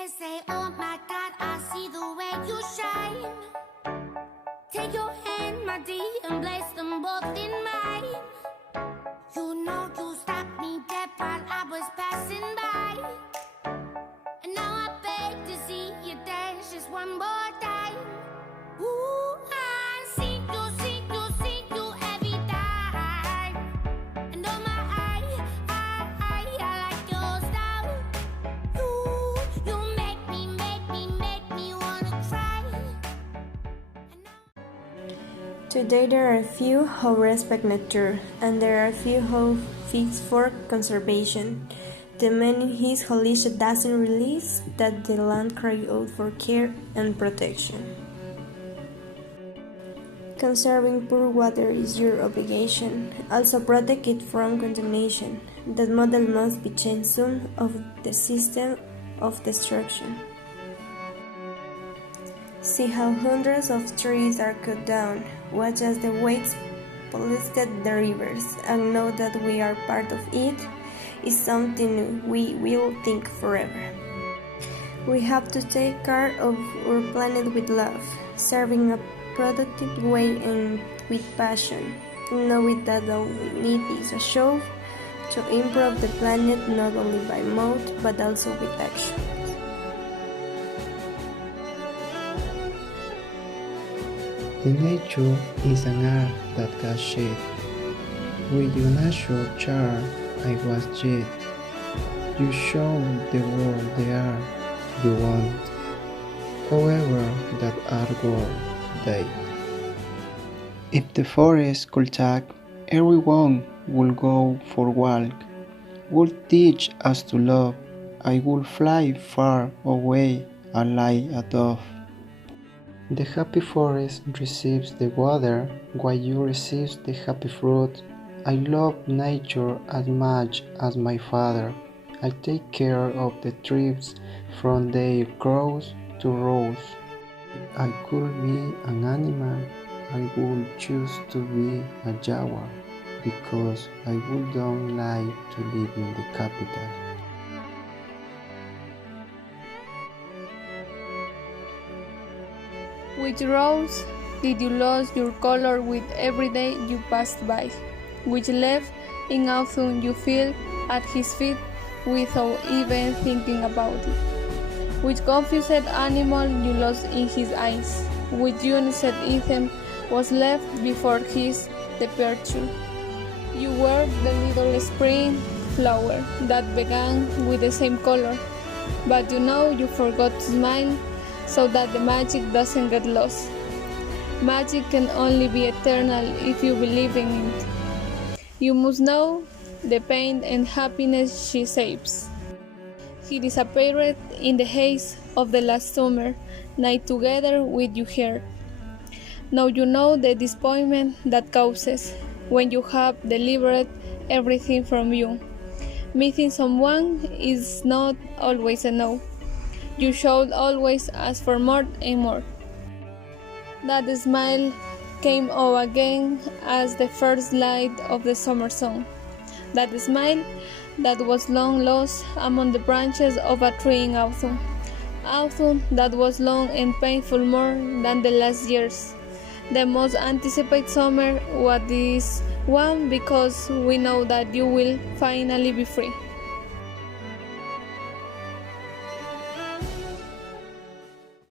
They say, oh my God, I see the way you shine. Take your hand, my dear, and place them both in mine. You know you stopped me dead while I was passing by. And now I beg to see you dance just one more time. Ooh, I see you every time. And oh my, I like your style. You make me wanna cry. Today there are a few who respect nature, and there are a few who fight for conservation. The man in his holistic doesn't realize that the land cries out for care and protection. Conserving pure water is your obligation. Also protect it from contamination. That model must be changed soon of the system of destruction. See how hundreds of trees are cut down. Watch as the waves pollute the rivers, and know that we are part of it is something we will think forever. We have to take care of our planet with love, serving a productive way and with passion, knowing that all we need is a show to improve the planet not only by mouth but also with action. The nature is an art that got shaped. With your natural charm, I was jet. You show the world the art you want. However, that art world died. If the forest could talk, everyone would go for a walk. Would teach us to love. I would fly far away and lie a dove. The happy forest receives the water, while you receive the happy fruit. I love nature as much as my father. I take care of the trees from their crows to rose. If I could be an animal, I would choose to be a jaguar, because I wouldn't like to live in the capital. Which rose did you lose your color with every day you passed by? Which leaf in autumn you feel at his feet without even thinking about it? Which confused animal you lost in his eyes? Which innocent item was left before his departure? You were the little spring flower that began with the same color, but you forgot to smile so that the magic doesn't get lost. Magic can only be eternal if you believe in it. You must know the pain and happiness she saves. He disappeared in the haze of the last summer night together with your hair. Now you know the disappointment that causes when you have delivered everything from you. Meeting someone is not always a no. You should always ask for more and more. That smile came out again as the first light of the summer sun. That smile that was long lost among the branches of a tree in autumn. Autumn that was long and painful more than the last years. The most anticipated summer was this one, because we know that you will finally be free.